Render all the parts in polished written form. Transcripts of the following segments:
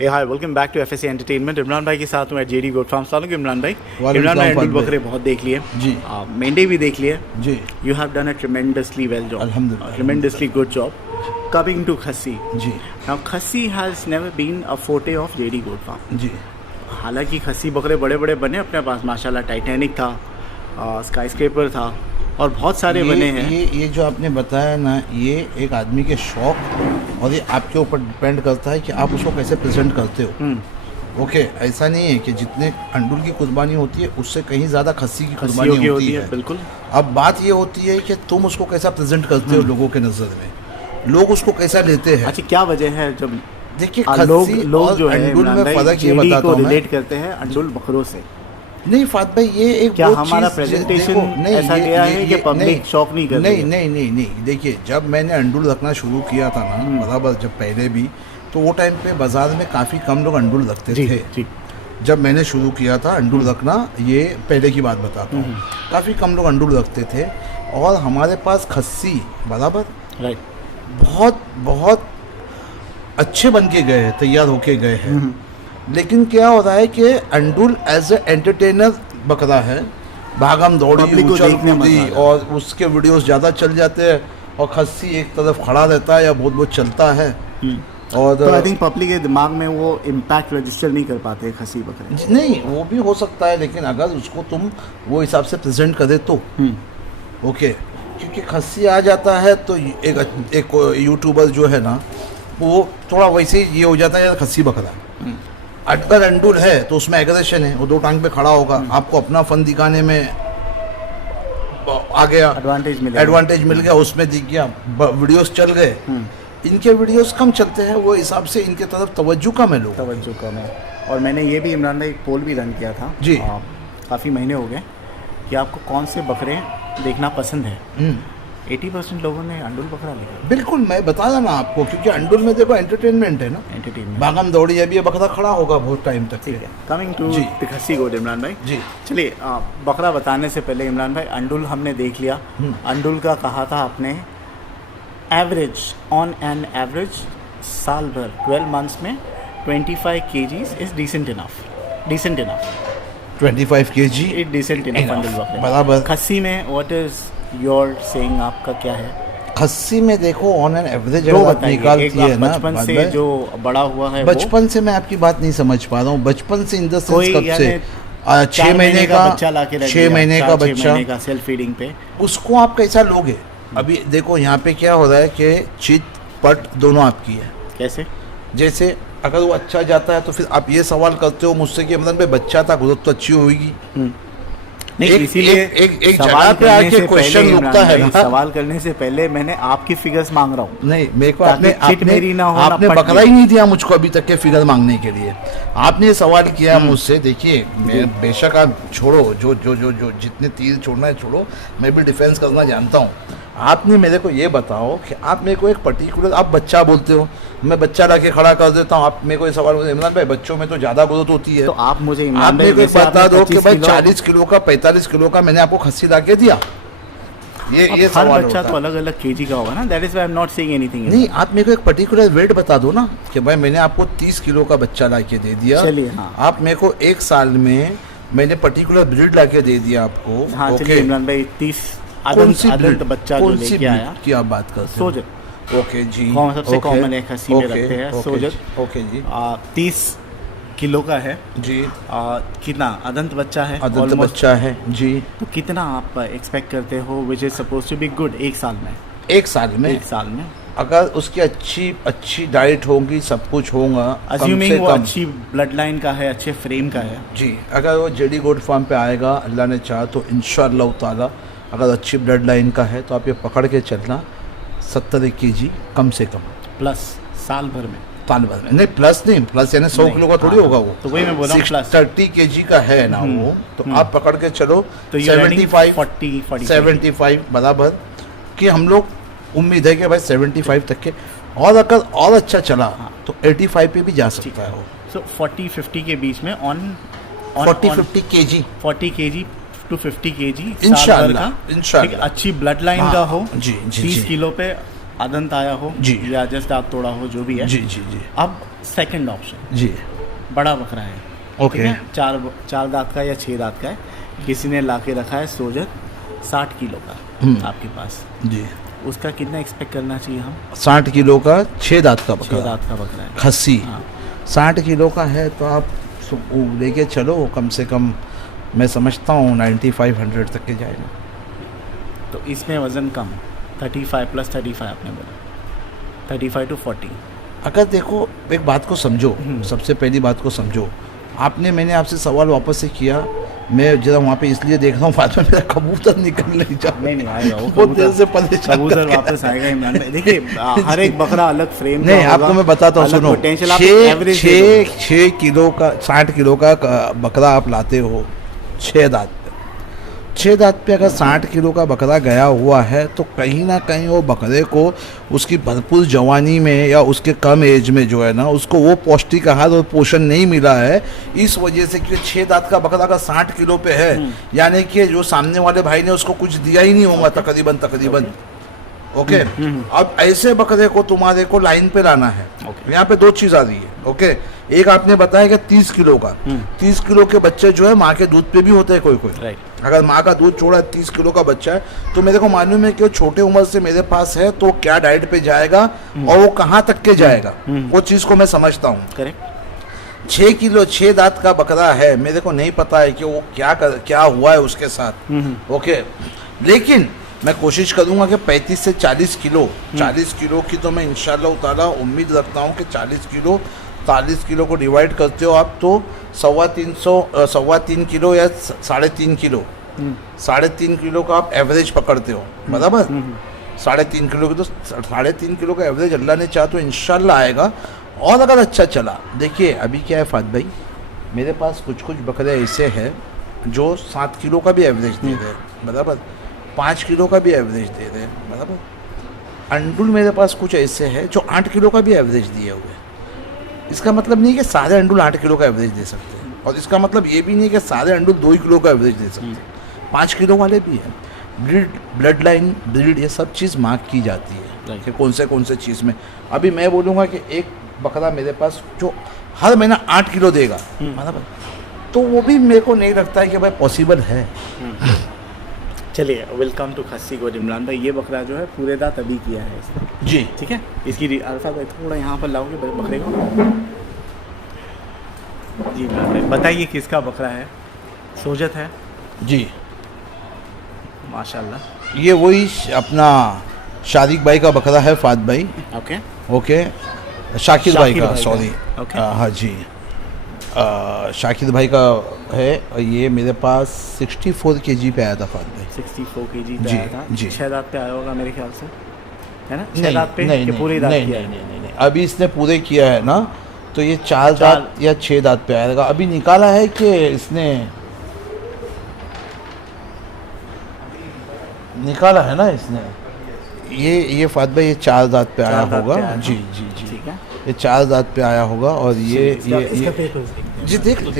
Hi welcome back to FSC entertainment. Imran भाई के साथ हूँ जेडी गोट फार्म सालों के इमरान भाई अंडुल बकरे बहुत देख लिए जी, मेंढे भी देख लिए जी। You have done a tremendously well job, अल्हम्दुलिल्लाह, tremendously good job. Coming to khassi, जी, now khassi has never been a forte of JD goat farm. जी। हालांकि खस्सी बकरे बड़े बड़े बने अपने पास माशाल्लाह, टाइटैनिक था, स्काईस्क्रेपर था और बहुत सारे बने हैं। ये जो आपने बताया ना, ये एक आदमी के शौक और ये आपके ऊपर डिपेंड करता है कि आप उसको कैसे प्रेजेंट करते हो। ओके, ऐसा नहीं है कि जितने अंडुल की कुर्बानी होती है उससे कहीं ज़्यादा खस्सी की कुर्बानी होती है। बिल्कुल। अब बात ये होती है कि तुम उसको कैसा प्रेजेंट करते हो लोगों के नज़र में, लोग उसको कैसा लेते हैं। अच्छा, क्या वजह है? जब देखिए, लोग जो है अंडुल में फ़र्क ये बताता हूँ, रिलेट करते हैं अंडुल बकरों से। नहीं फात भाई, ये एक क्या हमारा प्रेजेंटेशन ऐसा गया है कि पब्लिक शौक नहीं करती? नहीं। देखिए, जब मैंने अंडुल रखना शुरू किया था ना, बराबर, जब पहले भी, तो वो टाइम पे बाजार में काफ़ी कम लोग अंडुल रखते थे। जी। जब मैंने शुरू किया था अंडुल रखना, ये पहले की बात बताता हूँ, काफ़ी कम लोग अंडुल रखते थे और हमारे पास खस्सी, बराबर, राइट, बहुत बहुत अच्छे बन के गए हैं, तैयार होके गए हैं। लेकिन क्या हो रहा है कि अंडुल एज ए एंटरटेनर बकरा है, भागम दौड़ी, उछल कूदी और उसके वीडियोस ज़्यादा चल जाते हैं और खस्सी एक तरफ खड़ा रहता है या बहुत बहुत चलता है। और तो आई थिंक पब्लिक के दिमाग में वो इम्पैक्ट रजिस्टर नहीं कर पाते खस्सी बकरे। नहीं, वो भी हो सकता है, लेकिन अगर उसको तुम वो हिसाब से प्रेजेंट करे तो ओके। क्योंकि खस्सी आ जाता है तो एक यूट्यूबर जो है ना, वो थोड़ा वैसे ही ये हो जाता है यार खस्सी बकरा। अगर अंडुल है तो उसमें एग्रेशन है, वो दो टांग पे खड़ा होगा, आपको अपना फन दिखाने में आ गया, एडवांटेज मिल गया, उसमें दिख गया, वीडियोस चल गए। इनके वीडियोस कम चलते हैं, वो हिसाब से इनके तरफ तवज्जो कम है, तवज्जो कम है। और मैंने ये भी इमरान भाई एक पोल भी रन किया था जी, काफ़ी महीने हो गए, कि आपको कौन से बकरे देखना पसंद है। 80% लोगों ने अंडुल बकरा लिखा। बिल्कुल, मैं बता रहा ना आपको, क्योंकि अंडुल में देखो एंटरटेनमेंट है ना, एंटरटेनमेंट, भागम दौड़ी है, ये बकरा खड़ा होगा बहुत टाइम तक। ठीक है, कमिंग टू खस्सी गोट इमरान भाई जी। चलिए, बकरा बताने से पहले इमरान भाई, अंडुल हमने देख लिया। अंडुल का कहा था आपने एवरेज, ऑन एन एवरेज साल भर 12 मंथ्स में 25 kgs is decent enough 25 kg it decent enough अंडुल बकरे, बराबर। खस्सी में व्हाट इज योर सेइंग, आपका क्या है? खस्सी में देखो ऑन एन एवरेज अगर आप निकालती है ना, बचपन से जो बड़ा हुआ है, बचपन से मैं आपकी बात नहीं समझ पा रहा हूँ। बचपन से इन द सेंस कब से? 6 महीने का बच्चा लाके रख दिया, 6 महीने का बच्चा सेल्फ फीडिंग पे, उसको आप कैसा लोगे? अभी देखो यहाँ पे क्या हो रहा है कि चित पट दोनों आपकी है। कैसे? जैसे अगर वो अच्छा जाता है तो फिर आप ये सवाल करते हो मुझसे कि मतलब में बच्चा था, ग्रोथ तो अच्छी होगी। नहीं, इसीलिए एक जगह पे आके क्वेश्चन रुकता है ना। सवाल करने से पहले मैंने आपकी फिगर्स मांग रहा हूँ। नहीं, मेरे को आपने बकरा ही नहीं दिया मुझको अभी तक के फिगर मांगने के लिए। आपने सवाल किया मुझसे। देखिए, मैं बेशक आप छोड़ो, जो जो जो जो जितने तीर छोड़ना है छोड़ो, मैं भी डिफेंस करना जानता हूँ। आपने मेरे को ये बताओ कि आप मेरे को एक पर्टिकुलर, आप बच्चा बोलते हो, मैं बच्चा ला के खड़ा कर देता हूँ, आप मेरे को ये सवाल बोलते, इमरान भाई बच्चों में तो ज़्यादा ग्रोथ होती है, तो आप मुझे आप मेरे को बता दो कि भाई 40 किलो का 45 किलो का मैंने आपको खस्सी ला के दिया। ये हर बच्चा तो अलग अलग केजी का होगा ना, that is why I am not saying anything. नहीं, आप मेरे को एक पर्टिकुलर वेट बता दो ना कि भाई मैंने आपको 30 किलो का बच्चा ला के दे दिया। चलिए, हाँ। आप मेरे को एक साल में मैंने पर्टिकुलर ब्रीड ला के दे दिया आपको। हाँ, चलिए इमरान भाई, 30 आदत बच्चा जो लेके आया की आप बात करते हैं? सोजत। ओके जी, सबसे कॉमन है, खस्सी में रखते हैं सोजत। ओके जी, 30 किलो का है जी। कितना अदंत बच्चा है? अदंत बच्चा है जी। तो कितना आप एक्सपेक्ट करते हो which is suppose to be good एक साल में? एक साल में अगर उसकी अच्छी डाइट होगी, सब कुछ होगा, अज्यूमिंग वो अच्छी ब्लड लाइन का है, अच्छे फ्रेम का है जी, अगर वो जेडी गोट फार्म पे आएगा, अल्लाह ने चाहा तो इंशाअल्लाह ताला, अगर अच्छी ब्लड लाइन का है तो आप ये पकड़ के चलना 70 kg कम से कम प्लस साल भर में। नहीं, प्लस यानी 100 किलो का थोड़ी होगा वो, तो वही मैं बोल रहा हूँ, प्लस 30 kg का है ना वो, तो आप पकड़ के चलो तो 75 बराबर, कि हम लोग उम्मीद है कि भाई 75 तक के, और अगर और अच्छा चला तो 85 पे भी जा सकता है वो। सो 40-50 के बीच में on 40-50 kg 40 kg to 50 kg इंशाल्लाह अच्छी ब्लड लाइन का हो जी, 30 किलो पे अदंत आया हो जी, या जस्ट आप तोड़ा हो, जो भी है जी जी जी। अब सेकंड ऑप्शन जी बड़ा बकरा है, ओके ठीक है, चार दांत का या 6 दांत का है, किसी ने ला के रखा है सोजत 60 किलो का आपके पास, जी। उसका कितना एक्सपेक्ट करना चाहिए हम? 60 किलो का 6 दांत का 6 बकरा, दांत का बकरा है, खस्सी। हाँ। 60 किलो का है तो आप लेके चलो, कम से कम मैं समझता हूँ 9500 तक के जाएगा। तो इसमें वज़न कम 35 + 35 आपने बोला, 35 to 40। अगर देखो एक बात को समझो, सबसे पहली बात को समझो, मैंने आपसे सवाल वापस से किया, मैं जरा वहाँ पे इसलिए देख रहा हूँ बाद में मेरा कबूतर निकल नहीं जा, नहीं आएगा वो बहुत देर से परेशान कबूतर करके वापस आएगा इमरान भाई। देखिए हर एक बकरा अलग फ्रेम नहीं, आपको मैं बताता हूँ, सुनो, पोटेंशियल, 6 किलो का 60 किलो का बकरा आप लाते हो 6 दांत पे, 6 दांत पे अगर 60 किलो का बकरा गया हुआ है तो कहीं ना कहीं वो बकरे को उसकी भरपूर जवानी में या उसके कम एज में जो है ना, उसको वो पौष्टिक आहार और पोषण नहीं मिला है, इस वजह से कि 6 दांत का बकरा अगर 60 किलो पे है, यानी कि जो सामने वाले भाई ने उसको कुछ दिया ही नहीं होगा तकरीबन। ओके, अब ऐसे बकरे को तुम्हारे को लाइन पे लाना है। यहाँ पे 2 चीज़ आ रही है। ओके, एक आपने बताया कि 30 किलो का, 30 किलो के बच्चे जो है माँ के दूध पे भी होते हैं कोई। अगर माँ का दूध छोड़ा 30 किलो का बच्चा है तो मेरे को मालूम है कि वो छोटे उम्र से मेरे पास है तो क्या डाइट पे जाएगा और वो कहाँ तक के जाएगा, वो चीज़ को मैं समझता हूँ। करेक्ट। 6 किलो 6 दांत का बकरा है, मेरे को नहीं पता है कि वो क्या हुआ है उसके साथ। ओके, लेकिन मैं कोशिश करूंगा कि 35 से 40 किलो 40 किलो की तो मैं इंशाल्लाह ताला उम्मीद रखता हूं कि 40 किलो को डिवाइड करते हो आप तो 3.5 किलो या 3.5 किलो 3.5 किलो का आप एवरेज पकड़ते हो, बराबर। 3.5 किलो की तो 3.5 किलो का एवरेज अल्लाह ने चाहा तो इंशाल्लाह आएगा। और अगर अच्छा चला, देखिए अभी क्या है फात भाई, मेरे पास कुछ बकरे ऐसे हैं जो 7 किलो का भी एवरेज दे रहे हैं, बराबर, 5 किलो का भी एवरेज दे रहे हैं, बराबर। अंडुल मेरे पास कुछ ऐसे हैं जो 8 किलो का भी एवरेज दिए हुए हैं। इसका मतलब नहीं कि सारे अंडुल 8 किलो का एवरेज दे सकते हैं, और इसका मतलब ये भी नहीं कि सारे अंडुल 2 किलो का एवरेज दे सकते हैं, 5 किलो वाले भी हैं। ब्लड लाइन ब्रीड ये सब चीज़ मार्क की जाती है कि कौन से चीज़ में। अभी मैं बोलूँगा कि एक बकरा मेरे पास जो हर महीना 8 किलो देगा, बराबर, तो वो भी मेरे को नहीं लगता है कि भाई पॉसिबल है। चलिए, वेलकम टू खस्सी गोड इमरान भाई। ये बकरा जो है पूरे दांत अभी किया है इसने, जी, ठीक है। इसकी अल्फा भाई थोड़ा यहाँ पर लाओगे बकरे को जी। इमरान भाई बताइए किसका बकरा है? सोजत है जी, माशाल्लाह। ये वही अपना शारिक भाई का बकरा है, फात भाई। ओके, शाकिर भाई का, सॉरी, हाँ जी, शाकिर भाई का है। और ये मेरे पास 64 kg पे आया था फात भाई, 64 kg पे आया था जी। 6 दांत पे आया होगा मेरे ख्याल से, है ना? 6 नहीं दांत पे नहीं कि पूरे दांत नहीं, किया नहीं, है? नहीं, नहीं, अभी इसने पूरे किया है ना, तो ये 4 दांत या 6 दांत पे आएगा। अभी निकाला है कि इसने निकाला है ना इसने, ये फात भाई ये 4 दांत पे आया होगा। जी जी जी, ठीक है, ये 4 दांत पे आया होगा। और ये जी देख लो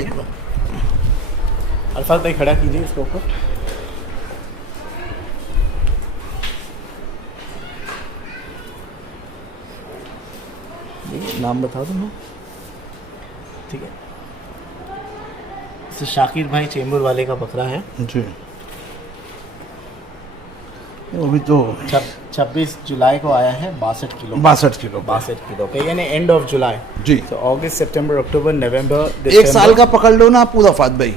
अल्फाज भाई खड़ा कीजिए इसके ऊपर। नाम बता दो मैं, ठीक है। इसे शाकिर भाई चेंबूर वाले का बकरा है जी। अभी तो 26 जुलाई को आया है, 62 किलो 62 किलो पे, यानी एंड ऑफ जुलाई जी। तो अगस्त, सितंबर, अक्टूबर, नवंबर, एक साल का पकड़ लो ना पूरा फात भाई,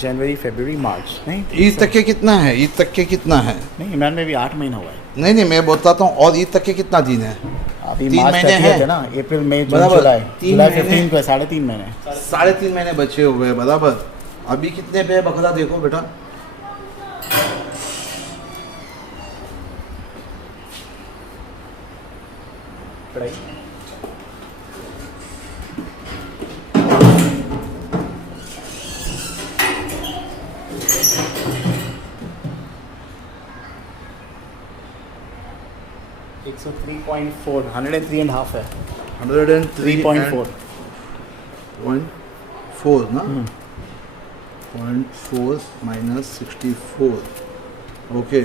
जनवरी, फरवरी, मार्च। नहीं, ईद तक के कितना है? ईद तक के कितना है? नहीं, इमरान में भी 8 महीना हुआ है। नहीं, मैं बताता हूँ। और ईद तक के कितना दिन है? अभी 3 मार्च महीने हैं ना, अप्रैल, मई, जून, बराबर, जुलाई 3 15 को है, 3.5 महीने। 3.5 महीने बचे हुए हैं, बराबर। अभी कितने पे है बकरा देखो बेटा, पढ़ाई एक 103.4, 103.5 है, 103.4 ना, 0.4 - 64, ओके,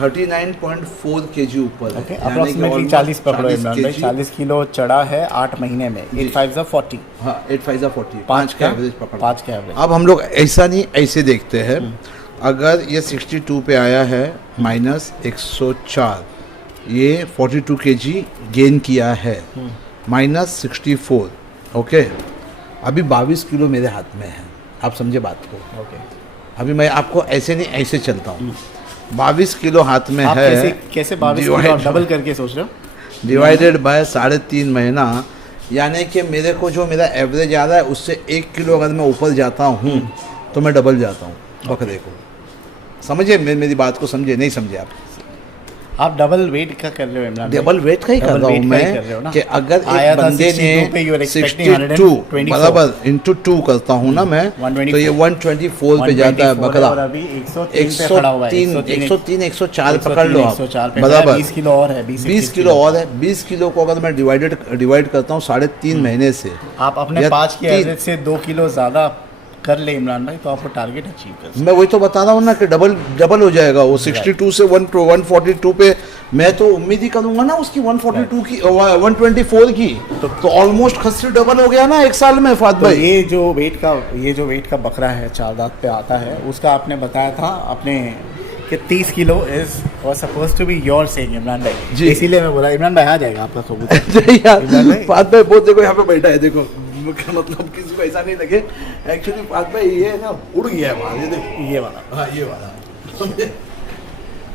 39.4 kg ऊपर है। ओके, यानी कि अप्रोक्सीमेटली almost 40 पकड़ो इमरान भाई, 40 40 किलो चढ़ा है 8 महीने में। 8 5 40, हाँ 8 5 40, 5 का एवरेज पकड़। 5 का एवरेज। अब हम लोग ऐसा नहीं ऐसे देखते हैं, अगर ये 62 पे आया है माइनस 104, ये 42 kg गेन किया है माइनस 64, ओके। अभी 22 किलो मेरे हाथ में है, आप समझे बात को। ओके, अभी मैं आपको ऐसे नहीं ऐसे चलता हूँ, 22 किलो हाथ में आप है, कैसे 22 किलो डबल करके सोच रहे हो? डिवाइडेड बाय 3.5 महीना, यानी कि मेरे को जो मेरा एवरेज आ रहा है उससे 1 किलो अगर मैं ऊपर जाता हूँ तो मैं डबल जाता हूँ बकरे को। समझे मेरी बात को, समझे नहीं समझे आप डबल वेट का कर रहे हो इमरान भाई? डबल वेट का ही कर Double रहा हूँ weight का ही कर रहे हो मैं ना? कि अगर आया एक था बंदे 62 पे, you were ने expecting 62 124 बराबर इंटू 2 करता हूँ ना मैं, 124 तो ये 124 पे जाता है 124 बकरा। और अभी 103 पे खड़ा हुआ है। 103 104 पकड़ लो आप, 104 पे बराबर 20 किलो और है, 20 किलो और है। 20 किलो को अगर मैं डिवाइड करता हूँ 3.5 महीने से, आप अपने या 5 के एवरेज से 2 किलो ज़्यादा कर ले इमरान भाई, तो आपको टारगेट अचीव कर सकते मैं वही तो बता रहा हूँ ना कि डबल हो जाएगा वो 62 से 142 पे। मैं तो उम्मीद ही करूंगा ना उसकी 142 की 124 की, तो ऑलमोस्ट खस्सी डबल हो गया ना एक साल में फात तो भाई। ये जो वेट का बकरा है 4 दांत पे आता है, उसका आपने बताया था अपने कि 30 किलो इज और suppose to be your saying Imran भाई, जी। इसीलिए मैं बोला इमरान भाई आ जाएगा आपका कबूतर। नहीं यार, इमरान भाई। फात भाई बहुत देखो यहाँ पे बैठा है, देखो मतलब किसी को ऐसा नहीं लगे, एक्चुअली फात भाई ये ना उड़ गया है वहाँ, ये देखो ये वाला हाँ ये वाला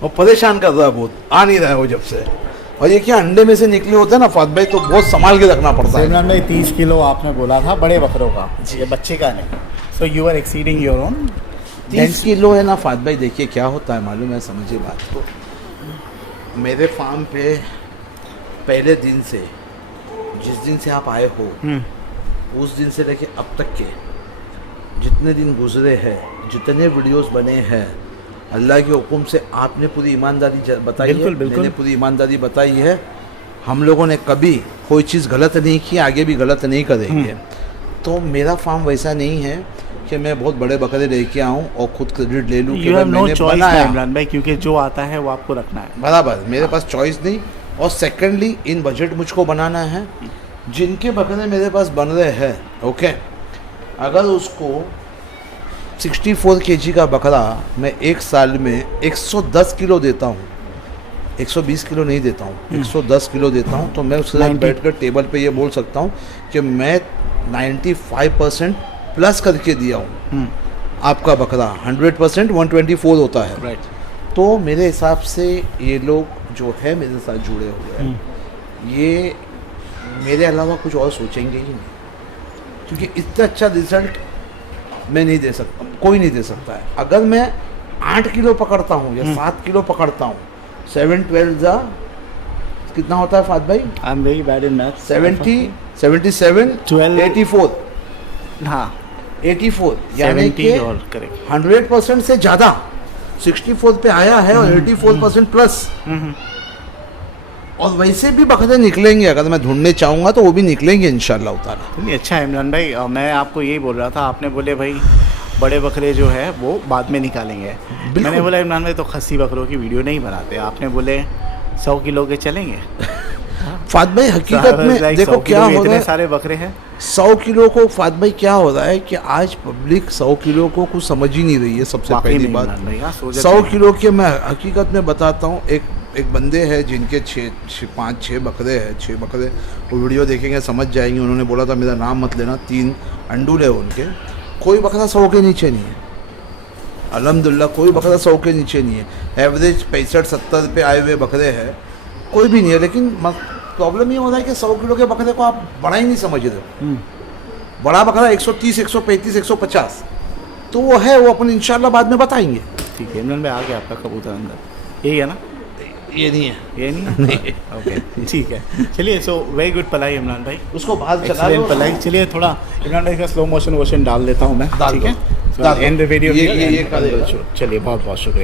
वो परेशान कर रहा है बहुत, आ नहीं रहा है वो जब से। और ये क्या अंडे में से निकले होते हैं ना फात भाई, तो बहुत संभाल के रखना पड़ता है। इमरान भाई 30 किलो आपने बोला था बड़े बकरों का, ये बच्चे का नहीं, so you are exceeding your own. 30 kilo है ना फात भाई, देखिए क्या होता है मालूम है, समझिए बात को। मेरे फार्म पे पहले दिन से, जिस दिन से आप आए हो उस दिन से लेके अब तक के जितने दिन गुजरे हैं, जितने वीडियोस बने हैं, अल्लाह के हुक्म से आपने पूरी ईमानदारी बताई है, मैंने पूरी ईमानदारी बताई है। हम लोगों ने कभी कोई चीज़ गलत नहीं की, आगे भी गलत नहीं करेंगे। तो मेरा फार्म वैसा नहीं है कि मैं बहुत बड़े बकरे लेके आऊँ और खुद क्रेडिट ले लूँ कि मैंने बनाया। इमरान भाई, क्योंकि जो आता है वो आपको रखना है बराबर, मेरे पास चॉइस नहीं। और सेकेंडली इन बजट मुझको बनाना है। जिनके बकरे मेरे पास बन रहे हैं, ओके, अगर उसको 64 kg का बकरा मैं एक साल में 110 किलो देता हूँ, 120 किलो नहीं देता हूँ, 110 किलो देता हूँ, तो मैं उसके साथ बैठ कर टेबल पे ये बोल सकता हूँ कि मैं 95% प्लस करके दिया हूँ। आपका बकरा 100% 124 होता है, राइट। तो मेरे हिसाब से ये लोग जो है मेरे साथ जुड़े हुए हैं, ये मेरे अलावा कुछ और सोचेंगे ही नहीं, क्योंकि इतना अच्छा रिजल्ट मैं नहीं दे सकता, कोई नहीं दे सकता है। अगर मैं 8 किलो पकड़ता हूँ या 7 किलो पकड़ता हूँ, 7 12 जा कितना होता है फात भाई? I am very bad in maths. 70 77 12 84, हाँ 84 यानी कि 70 और करेक्ट 100% से ज़्यादा 64 पे आया है और 84% प्लस। और वैसे भी बकरे निकलेंगे, अगर मैं ढूंढने चाहूँगा तो वो भी निकलेंगे इंशाल्लाह ताला। नहीं, अच्छा है इमरान भाई। मैं आपको यही बोल रहा था, आपने बोले भाई बड़े बकरे जो है वो बाद में निकालेंगे। मैंने बोला इमरान भाई तो खस्सी बकरों की वीडियो नहीं बनाते, आपने बोले 100 किलो के चलेंगे। फात भाई हकीकत में देखो क्या हो रहा है, सारे बकरे हैं 100 किलो को फात भाई क्या हो रहा है कि आज पब्लिक 100 किलो को कुछ समझ ही नहीं रही है। सबसे पहली बात 100 किलो के मैं हकीकत में बताता हूँ, एक बंदे हैं जिनके 5-6 बकरे हैं, 6 बकरे, वो वीडियो देखेंगे समझ जाएंगे। उन्होंने बोला था मेरा नाम मत लेना, 3 अंडूल है उनके, कोई बकरा 100 के नीचे नहीं है अल्हम्दुलिल्लाह, कोई बकरा 100 के नीचे नहीं है। एवरेज 65-70 पे आए हुए बकरे हैं, कोई भी नहीं है। लेकिन प्रॉब्लम ये हो रहा है कि 100 किलो के बकरे को आप बड़ा ही नहीं समझ रहे। बड़ा बकरा 130 135 150 तो वो है, वो अपन इंशाल्लाह बाद में बताएंगे। ठीक है इमरान भाई, आ गया आपका कबूतर अंदर, यही है ना? ये नहीं है, ये नहीं है? नहीं। ओके ठीक है, चलिए। सो वेरी गुड पलाई इमरान भाई, उसको बाहर चला एक्सीलेंट लो। पलाई। चलिए थोड़ा इमरान भाई का स्लो मोशन डाल देता हूँ मैं, डाल ठीक दो। है? And the video. ये कर देगा। चलिए, बहुत बहुत शुक्रिया।